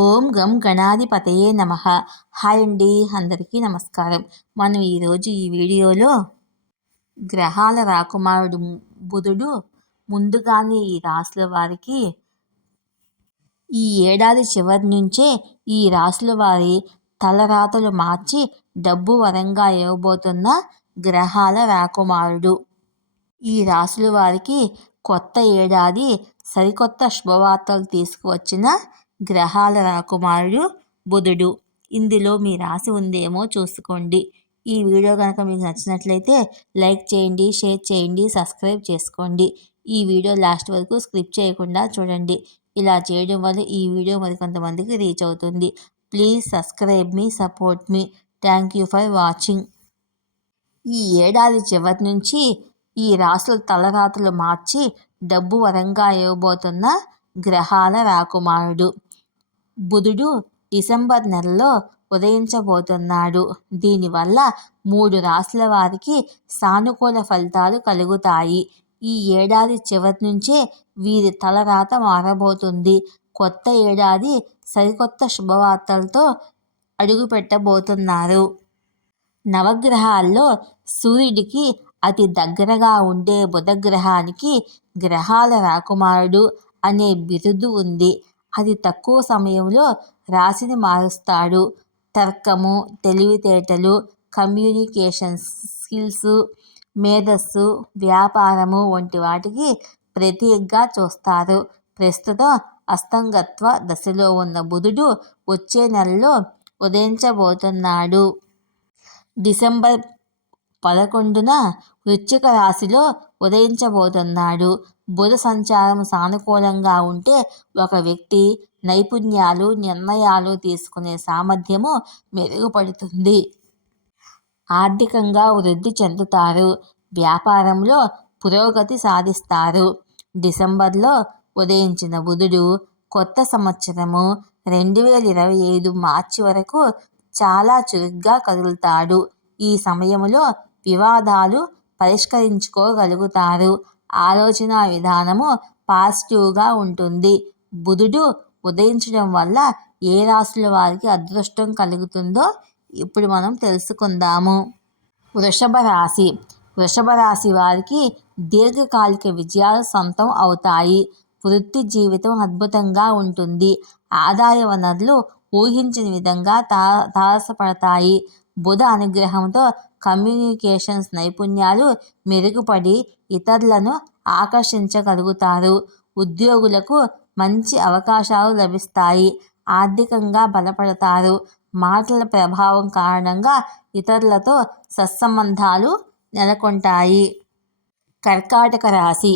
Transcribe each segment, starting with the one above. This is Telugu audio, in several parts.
ఓం గం గణాధిపతయే నమః. హాయ్ అండి, అందరికీ నమస్కారం. మనం ఈరోజు ఈ వీడియోలో గ్రహాల రాకుమారుడు బుధుడు ముందుగానే ఈ రాశుల వారికి ఈ ఏడాది చివరి నుంచే ఈ రాశుల వారి తలరాతలు మార్చి డబ్బు వరంగా ఇవ్వబోతున్న గ్రహాల రాకుమారుడు. ఈ రాశుల వారికి కొత్త ఏడాది సరికొత్త శుభవార్తలు తీసుకువచ్చిన గ్రహాల రాకుమారుడు బుధుడు. ఇందులో మీ రాశి ఉందేమో చూసుకోండి. ఈ వీడియో కనుక మీకు నచ్చినట్లయితే లైక్ చేయండి, షేర్ చేయండి, సబ్స్క్రైబ్ చేసుకోండి. ఈ వీడియో లాస్ట్ వరకు స్కిప్ చేయకుండా చూడండి. ఇలా చేయడం వల్ల ఈ వీడియో మరికొంతమందికి రీచ్ అవుతుంది. Please subscribe me, support me. Thank you for watching. ఈ ఏడాది చివరి నుంచి ఈ రాశుల తలరాతలు మార్చి డబ్బు వరంగా ఇవ్వబోతున్న గ్రహాల రాకుమారుడు బుధుడు డిసెంబర్ నెలలో ఉదయించబోతున్నాడు. దీనివల్ల 3 రాశుల వారికి సానుకూల ఫలితాలు కలుగుతాయి. ఈ ఏడాది చివరి నుంచే వీరి తలరాత మారబోతుంది. కొత్త ఏడాది సరికొత్త శుభవార్తలతో అడుగుపెట్టబోతున్నారు. నవగ్రహాల్లో సూర్యుడికి అతి దగ్గరగా ఉండే బుధగ్రహానికి గ్రహాల రాకుమారుడు అనే బిరుదు ఉంది. అతి తక్కువ సమయంలో రాశిని మారుస్తాడు. తర్కము, తెలివితేటలు, కమ్యూనికేషన్ స్కిల్స్, మేధస్సు, వ్యాపారము వంటి వాటికి ప్రతీకగా చూస్తారు. ప్రస్తుతం అస్తంగత్వ దశలో ఉన్న బుధుడు వచ్చే నెలలో ఉదయించబోతున్నాడు. డిసెంబర్ 11న వృశ్చిక రాశిలో ఉదయించబోతున్నాడు. బుధ సంచారం సానుకూలంగా ఉంటే ఒక వ్యక్తి నైపుణ్యాలు, నిర్ణయాలు తీసుకునే సామర్థ్యము మెరుగుపడుతుంది. ఆర్థికంగా వృద్ధి చెందుతారు. వ్యాపారంలో పురోగతి సాధిస్తారు. డిసెంబర్లో ఉదయించిన బుధుడు కొత్త సంవత్సరము 2025 మార్చి వరకు చాలా చురుగ్గా కదులుతాడు. ఈ సమయంలో వివాదాలు పరిష్కరించుకోగలుగుతారు. ఆలోచన విధానము పాజిటివ్గా ఉంటుంది. బుధుడు ఉదయించడం వల్ల ఏ రాశుల వారికి అదృష్టం కలుగుతుందో ఇప్పుడు మనం తెలుసుకుందాము. వృషభ రాశి. వృషభ రాశి వారికి దీర్ఘకాలిక విజయాలు సొంతం అవుతాయి. వృత్తి జీవితం అద్భుతంగా ఉంటుంది. ఆదాయ వనరులు ఊహించని విధంగా తారసపడతాయి. బుధ అనుగ్రహంతో కమ్యూనికేషన్స్ నైపుణ్యాలు మెరుగుపడి ఇతరులను ఆకర్షించగలుగుతారు. ఉద్యోగులకు మంచి అవకాశాలు లభిస్తాయి. ఆర్థికంగా బలపడతారు. మాటల ప్రభావం కారణంగా ఇతరులతో సత్సంబంధాలు నెలకొంటాయి. కర్కాటక రాశి.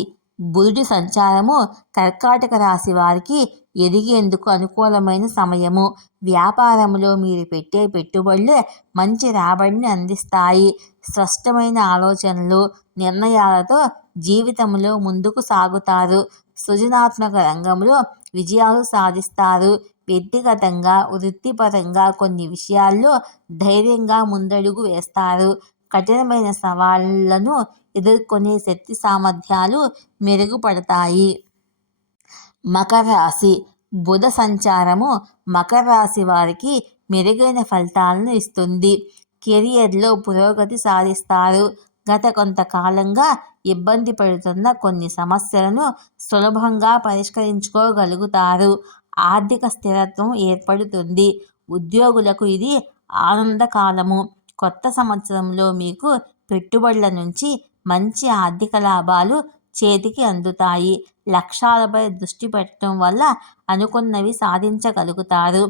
బుధుడి సంచారము కర్కాటక రాశి వారికి ఎదిగేందుకు అనుకూలమైన సమయము. వ్యాపారంలో మీరు పెట్టే పెట్టుబడులే మంచి రాబడిని అందిస్తాయి. స్పష్టమైన ఆలోచనలు, నిర్ణయాలతో జీవితంలో ముందుకు సాగుతారు. సృజనాత్మక రంగంలో విజయాలు సాధిస్తారు. వ్యక్తిగతంగా, వృత్తిపరంగా కొన్ని విషయాల్లో ధైర్యంగా ముందడుగు వేస్తారు. కఠినమైన సవాళ్లను ఎదుర్కొనే శక్తి సామర్థ్యాలు మెరుగుపడతాయి. మకర రాశి. బుధ సంచారము మకర రాశి వారికి మెరుగైన ఫలితాలను ఇస్తుంది. కెరియర్లో పురోగతి సాధిస్తారు. గత కొంతకాలంగా ఇబ్బంది పడుతున్న కొన్ని సమస్యలను సులభంగా పరిష్కరించుకోగలుగుతారు. ఆర్థిక స్థిరత్వం ఏర్పడుతుంది. ఉద్యోగులకు ఇది ఆనందకాలము. కొత్త సంవత్సరంలో మీకు పెట్టుబడుల నుంచి మంచి ఆర్థిక లాభాలు చేతికి అందుతాయి. లక్ష్యాలపై దృష్టి పెట్టడం వల్ల అనుకున్నవి సాధించగలుగుతారు.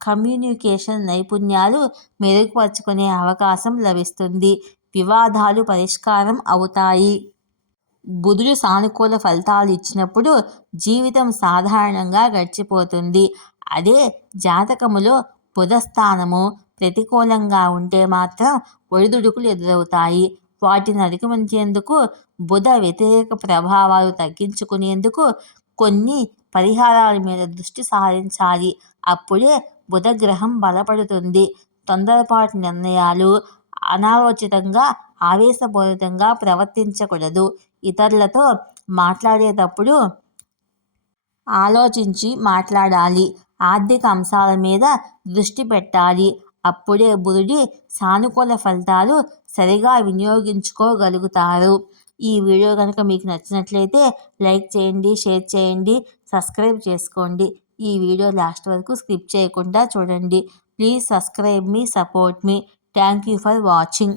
కమ్యూనికేషన్ నైపుణ్యాలు మెరుగుపరుచుకునే అవకాశం లభిస్తుంది. వివాదాలు పరిష్కారం అవుతాయి. బుధుడు సానుకూల ఫలితాలు ఇచ్చినప్పుడు జీవితం సాధారణంగా గడిచిపోతుంది. అదే జాతకములో బుధ స్థానము ప్రతికూలంగా ఉంటే మాత్రం ఒడిదుడుకులు ఎదురవుతాయి. వాటిని అధిగమించేందుకు బుధ వ్యతిరేక ప్రభావాలు తగ్గించుకునేందుకు కొన్ని పరిహారాల మీద దృష్టి సారించాలి. అప్పుడే బుధగ్రహం బలపడుతుంది. తొందరపాటు నిర్ణయాలు, అనాలోచితంగా ఆవేశపూరితంగా ప్రవర్తించకూడదు. ఇతరులతో మాట్లాడేటప్పుడు ఆలోచించి మాట్లాడాలి. ఆర్థిక అంశాల మీద దృష్టి పెట్టాలి. అప్పుడే బుధుడి సానుకూల ఫలితాలు సరిగా వినియోగించుకోగలుగుతారు. ఈ వీడియో కనుక మీకు నచ్చినట్లయితే లైక్ చేయండి, షేర్ చేయండి, సబ్స్క్రైబ్ చేసుకోండి. ఈ వీడియో లాస్ట్ వరకు స్కిప్ చేయకుండా చూడండి. Please subscribe me, support me. Thank you for watching.